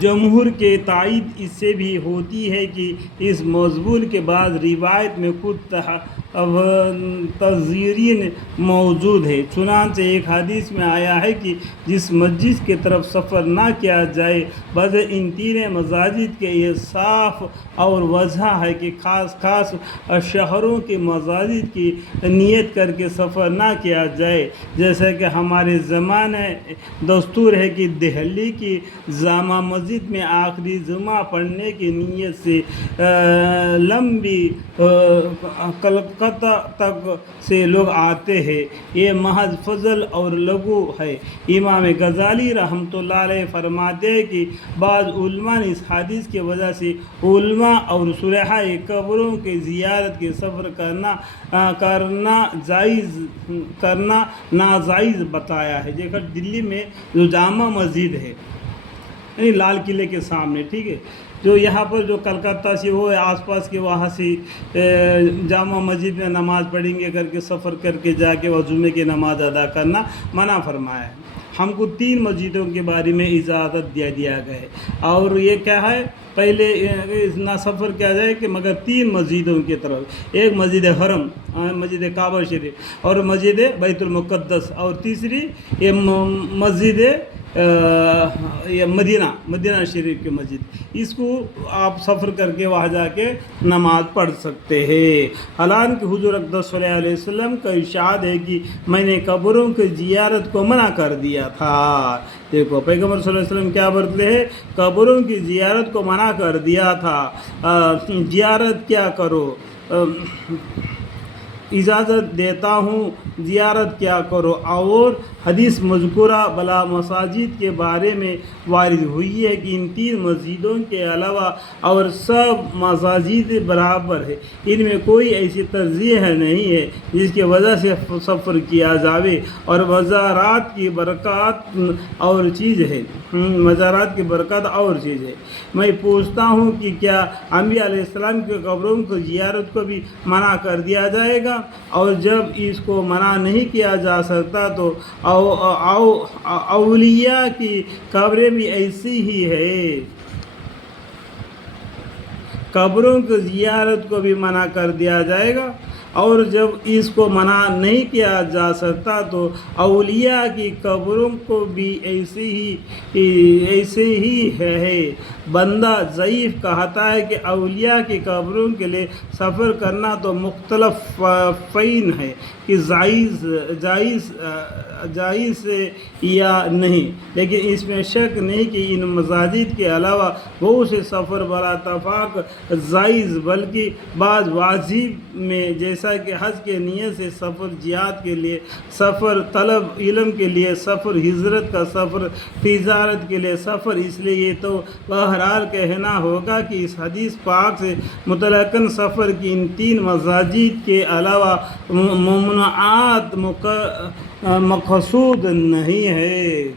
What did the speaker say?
جمہور کے تائید اس سے بھی ہوتی ہے کہ اس مضمون کے بعد روایت میں خود تذکیر موجود ہے۔ چنانچہ ایک حدیث میں آیا ہے کہ جس مسجد کی طرف سفر نہ کیا جائے، بجائے ان تین مساجد کے یہ صاف اور واضح ہے کہ خاص شہروں کے مساجد کی نیت کر کے سفر نہ کیا جائے، جیسا کہ ہمارے زمانے دستور ہے کہ دہلی کی جامع مسجد میں آخری جمعہ پڑھنے کی نیت سے لمبی کلکتہ تک سے لوگ آتے ہیں۔ یہ محض فضل اور لغو ہے۔ امام غزالی رحمۃ اللہ علیہ فرماتے ہیں کہ بعض علماء نے اس حدیث کی وجہ سے علماء اور صلحاء قبروں کے زیارت کے سفر کرنا ناجائز بتایا ہے۔ دیکھو دلی میں جو جامع مسجد ہے، یعنی لال قلعے کے سامنے، ٹھیک ہے، جو یہاں پر جو کلکتہ سے ہو آس پاس کے وہاں سے جامع مسجد میں نماز پڑھیں گے کر کے سفر کر کے جا کے وہ جمعے کی نماز ادا کرنا منع فرمایا ہے۔ ہم کو 3 مسجدوں کے بارے میں اجازت دیا گیا ہے، اور یہ کیا ہے، پہلے نہ سفر کیا جائے کہ مگر 3 مسجدوں کی طرف، ایک مسجد حرم، مسجد کعبہ شریف، اور مسجد بیت المقدس، اور تیسری یہ مسجد یہ مدینہ شریف کی مسجد۔ اس کو آپ سفر کر کے وہاں جا کے نماز پڑھ سکتے ہیں۔ حالانکہ حضور اقدس صلی اللہ علیہ وسلم کا ارشاد ہے کہ میں نے قبروں کی زیارت کو منع کر دیا تھا۔ دیکھو پیغمبر صلی اللہ علیہ وسلم کیا برتے ہیں، قبروں کی زیارت کو منع کر دیا تھا۔ زیارت کیا کرو، اجازت دیتا ہوں زیارت کیا کرو۔ اور حدیث مذکورہ بلا مساجد کے بارے میں وارد ہوئی ہے کہ ان 3 مسجدوں کے علاوہ اور سب مساجد برابر ہے، ان میں کوئی ایسی ترجیح نہیں ہے جس کی وجہ سے سفر کیا جاوے، اور مزارات کی برکات اور چیز ہے، میں پوچھتا ہوں کہ کیا انبیاء علیہ السلام کے قبروں کو زیارت کو بھی منع کر دیا جائے گا؟ اور جب اس کو منع نہیں کیا جا سکتا تو اولیاء کی قبریں بھی ایسی ہی ہے، قبروں کی زیارت کو بھی منع کر دیا جائے گا۔ اور جب اس کو منع نہیں کیا جا سکتا تو اولیاء کی قبروں کو بھی ایسے ہی ہے۔ بندہ ضعیف کہتا ہے کہ اولیاء کی قبروں کے لیے سفر کرنا تو مختلف فین ہے کہ جائز یا نہیں، لیکن اس میں شک نہیں کہ ان مساجد کے علاوہ بہت سے سفر بلا اتفاق جائز، بلکہ بعض واجب میں، جیسا کہ حج کے نیت سے سفر، جہاد کے لیے سفر، طلب علم کے لیے سفر، ہجرت کا سفر، تجارت کے لیے سفر۔ اس لیے یہ تو بہرحال کہنا ہوگا کہ اس حدیث پاک سے مطلقاً سفر کی ان 3 مساجد کے علاوہ ممنوعات مقصود نہیں ہے۔